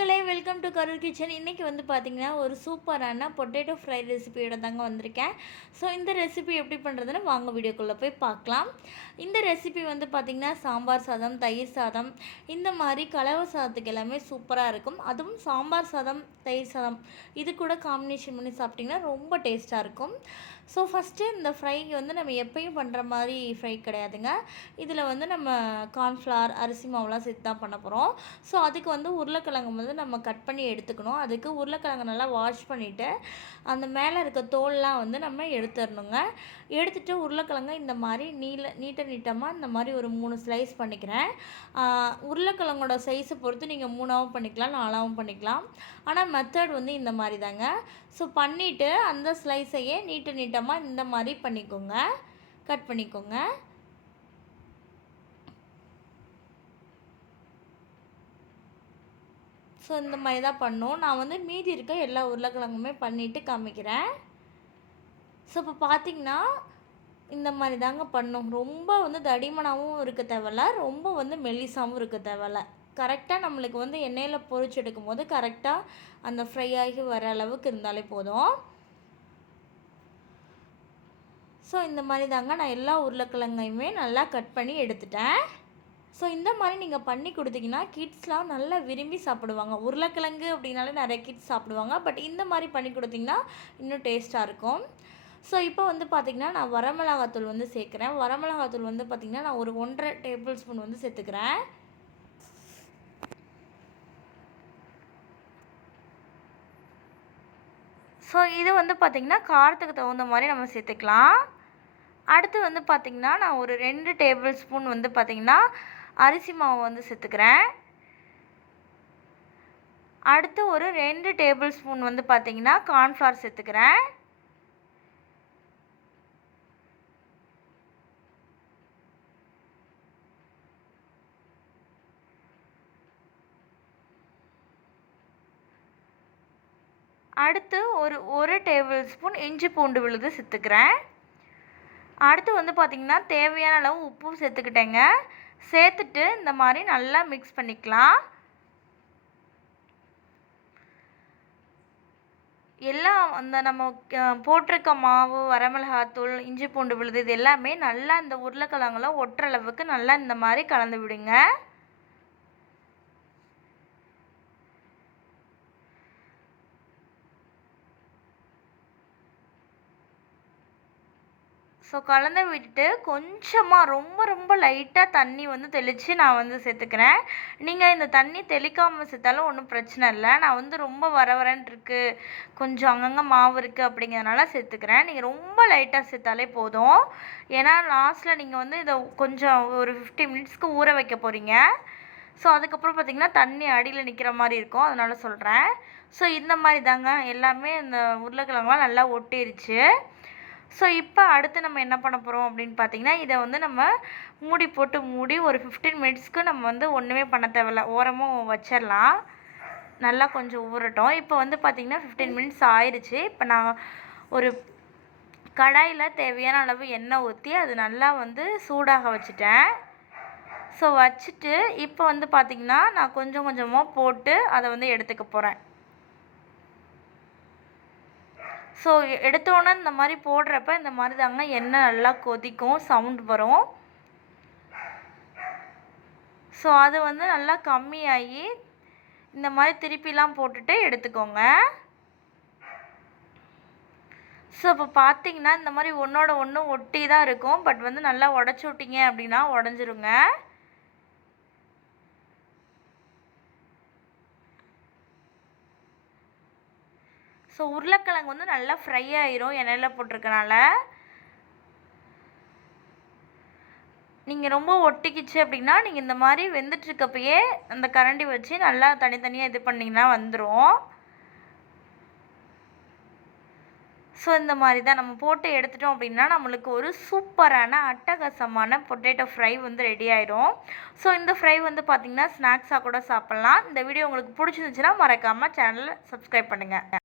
மக்களே, welcome to Karur kitchen. இன்றைக்கி வந்து பார்த்திங்கன்னா ஒரு சூப்பரான பொட்டேட்டோ ஃப்ரை ரெசிபியோட தாங்க வந்திருக்கேன். ஸோ இந்த ரெசிபி எப்படி பண்ணுறதுன்னு வாங்க வீடியோக்குள்ளே போய் பார்க்கலாம். இந்த ரெசிபி வந்து பார்த்திங்கன்னா சாம்பார் சாதம், தயிர் சாதம், இந்த மாதிரி கலவை சாதத்துக்கு எல்லாமே சூப்பராக இருக்கும். அதுவும் சாம்பார் சாதம், தயிர் சாதம் இது கூட காம்பினேஷன் பண்ணி சாப்பிட்டிங்கன்னா ரொம்ப டேஸ்ட்டாக இருக்கும். ஸோ ஃபஸ்ட்டு இந்த ஃப்ரைக்கு வந்து நம்ம எப்பயும் பண்ணுற மாதிரி ஃப்ரை கிடையாதுங்க. இதில் வந்து நம்ம கார்ன்ஃப்ளவர், அரிசி மாவுலாம் சேர்த்து தான் பண்ண போகிறோம். ஸோ அதுக்கு வந்து உருளைக்கிழங்கு வந்து நம்ம கட் பண்ணி எடுத்துக்கணும். அதுக்கு உருளைக்கிழங்கு நல்லா வாஷ் பண்ணிவிட்டு அந்த மேலே இருக்க தோல்லாம் வந்து நம்ம எடுத்துடணுங்க. எடுத்துகிட்டு உருளைக்கிழங்கு இந்த மாதிரி நீட்டமாக இந்த மாதிரி ஒரு 3 ஸ்லைஸ் பண்ணிக்கிறேன். உருளைக்கிழங்கோட சைஸை பொறுத்து நீங்கள் 3ஆவும் பண்ணிக்கலாம், 4ஆவும் பண்ணிக்கலாம். ஆனால் மெத்தட் வந்து இந்த மாதிரி தாங்க. ஸோ பண்ணிவிட்டு அந்த ஸ்லைஸையே நீட்டமாக இந்த மாதிரி பண்ணிக்கோங்க, கட் பண்ணிக்கோங்க. ஸோ இந்த மாதிரி தான் பண்ணணும். நான் வந்து மீதி இருக்க எல்லா உருளைக்கிழங்குமே பண்ணிவிட்டு காமிக்கிறேன். ஸோ இப்போ பார்த்திங்கன்னா இந்த மாதிரி தாங்க பண்ணணும். ரொம்ப வந்து தடிமனாகவும் இருக்க தேவையில்ல, ரொம்ப வந்து மெல்லிசாகவும் இருக்க தேவையில்ல. கரெக்டாக நம்மளுக்கு வந்து எண்ணெயில் பொரிச்சு எடுக்கும் போது கரெக்டாக அந்த ஃப்ரை ஆகி வர அளவுக்கு இருந்தாலே போதும். ஸோ இந்த மாதிரி தாங்க நான் எல்லா உருளைக்கிழங்கையுமே நல்லா கட் பண்ணி எடுத்துட்டேன். ஸோ இந்த மாதிரி நீங்கள் பண்ணி கொடுத்தீங்கன்னா கிட்ஸ்லாம் நல்லா விரும்பி சாப்பிடுவாங்க. உருளைக்கிழங்கு அப்படின்னாலே நிறைய கிட்ஸ் சாப்பிடுவாங்க. பட் இந்த மாதிரி பண்ணி கொடுத்திங்கன்னா இன்னும் டேஸ்ட்டாக இருக்கும். ஸோ இப்போ வந்து பார்த்திங்கன்னா நான் வரமிளகாத்தூள் வந்து சேர்க்குறேன். வரமிளகாத்தூள் வந்து பார்த்திங்கன்னா நான் ஒரு 1.5 டேபிள் ஸ்பூன் வந்து சேர்த்துக்கிறேன். ஸோ இது வந்து பார்த்திங்கன்னா காரத்துக்கு தகுந்த மாதிரி நம்ம சேர்த்துக்கலாம். அடுத்து வந்து பார்த்திங்கன்னா நான் ஒரு 2 டேபிள் ஸ்பூன் வந்து பார்த்திங்கன்னா அரிசி மாவு வந்து சேர்த்துக்கிறேன். அடுத்து ஒரு 2 டேபிள் ஸ்பூன் வந்து பார்த்திங்கன்னா கார்ன்ஃப்ளவர் சேர்த்துக்கிறேன். அடுத்து ஒரு டேபிள் ஸ்பூன் இஞ்சி பூண்டு விழுது சேர்த்துக்கிறேன். அடுத்து வந்து பார்த்திங்கன்னா தேவையான அளவு உப்பும் சேர்த்துக்கிட்டேங்க. சேர்த்துட்டு இந்த மாதிரி நல்லா மிக்ஸ் பண்ணிக்கலாம். எல்லாம் அந்த நம்ம போட்டிருக்க மாவு, வரமிளகாத்தூள், இஞ்சி பூண்டு விழுது இது எல்லாமே நல்லா இந்த உருளைக்கிழங்குல ஒட்டுற அளவுக்கு நல்லா இந்த மாதிரி கலந்து விடுங்க. ஸோ கலந்து விட்டுட்டு கொஞ்சமாக ரொம்ப லைட்டாக தண்ணி வந்து தெளித்து நான் வந்து சேர்த்துக்கிறேன். நீங்கள் இந்த தண்ணி தெளிக்காமல் சேர்த்தாலும் ஒன்றும் பிரச்சனை இல்லை. நான் வந்து ரொம்ப வரன்னு இருக்குது, கொஞ்சம் அங்கங்கே மாவு இருக்குது அப்படிங்கிறதுனால சேர்த்துக்கிறேன். நீங்கள் ரொம்ப லைட்டாக சேர்த்தாலே போதும். ஏன்னா லாஸ்ட்டில் நீங்கள் வந்து இதை கொஞ்சம் ஒரு 50 மினிட்ஸ்க்கு ஊற வைக்க போகிறீங்க. ஸோ அதுக்கப்புறம் பார்த்திங்கன்னா தண்ணி அடியில் நிற்கிற மாதிரி இருக்கும், அதனால் சொல்கிறேன். ஸோ இந்த மாதிரி தாங்க எல்லாமே இந்த உருளைக்கிழங்குலாம் நல்லா ஒட்டிருச்சு. ஸோ இப்போ அடுத்து நம்ம என்ன பண்ண போகிறோம் அப்படின்னு பார்த்திங்கன்னா இதை வந்து நம்ம மூடி ஒரு 15 மினிட்ஸ்க்கு நம்ம வந்து ஒன்றுமே பண்ண தேவையில்ல, ஓரமாக வச்சிடலாம். நல்லா கொஞ்சம் ஊறட்டும். இப்போ வந்து பார்த்திங்கன்னா 15 மினிட்ஸ் ஆயிடுச்சு. இப்போ நான் ஒரு கடாயில் தேவையான அளவு எண்ணெய் ஊற்றி அது நல்லா வந்து சூடாக வச்சுட்டேன். ஸோ வச்சுட்டு இப்போ வந்து பார்த்திங்கன்னா நான் கொஞ்சம் கொஞ்சமாக போட்டு அதை வந்து எடுத்துக்க போகிறேன். ஸோ எடுத்தோன்னே இந்த மாதிரி போடுறப்ப இந்த மாதிரி தாங்க எண்ணெய் நல்லா கொதிக்கும், சவுண்ட் வரும். ஸோ அது வந்து நல்லா கம்மியாகி இந்த மாதிரி திருப்பிலாம் போட்டுட்டு எடுத்துக்கோங்க. ஸோ இப்போ பார்த்திங்கன்னா இந்த மாதிரி ஒன்றோட ஒன்று ஒட்டி தான் இருக்கும். பட் வந்து நல்லா உடச்சி விட்டிங்க அப்படின்னா உடஞ்சிருங்க. ஸோ உருளைக்கிழங்கு வந்து நல்லா ஃப்ரை ஆயிரும் எண்ணெயில் போட்டிருக்கனால. நீங்கள் ரொம்ப ஒட்டிக்கிச்சு அப்படின்னா நீங்கள் இந்த மாதிரி வெந்துட்டுருக்கப்பயே அந்த கரண்டி வச்சு நல்லா தனித்தனியாக இது பண்ணிங்கன்னா வந்துடும். ஸோ இந்த மாதிரி தான் நம்ம போட்டு எடுத்துட்டோம் அப்படின்னா நம்மளுக்கு ஒரு சூப்பரான அட்டகாசமான பொட்டேட்டோ ஃப்ரை வந்து ரெடி ஆகிடும். ஸோ இந்த ஃப்ரை வந்து பார்த்திங்கன்னா ஸ்நாக்ஸாக கூட சாப்பிட்லாம். இந்த வீடியோ உங்களுக்கு பிடிச்சிருந்துச்சுன்னா மறக்காமல் சேனலை சப்ஸ்கிரைப் பண்ணுங்கள்.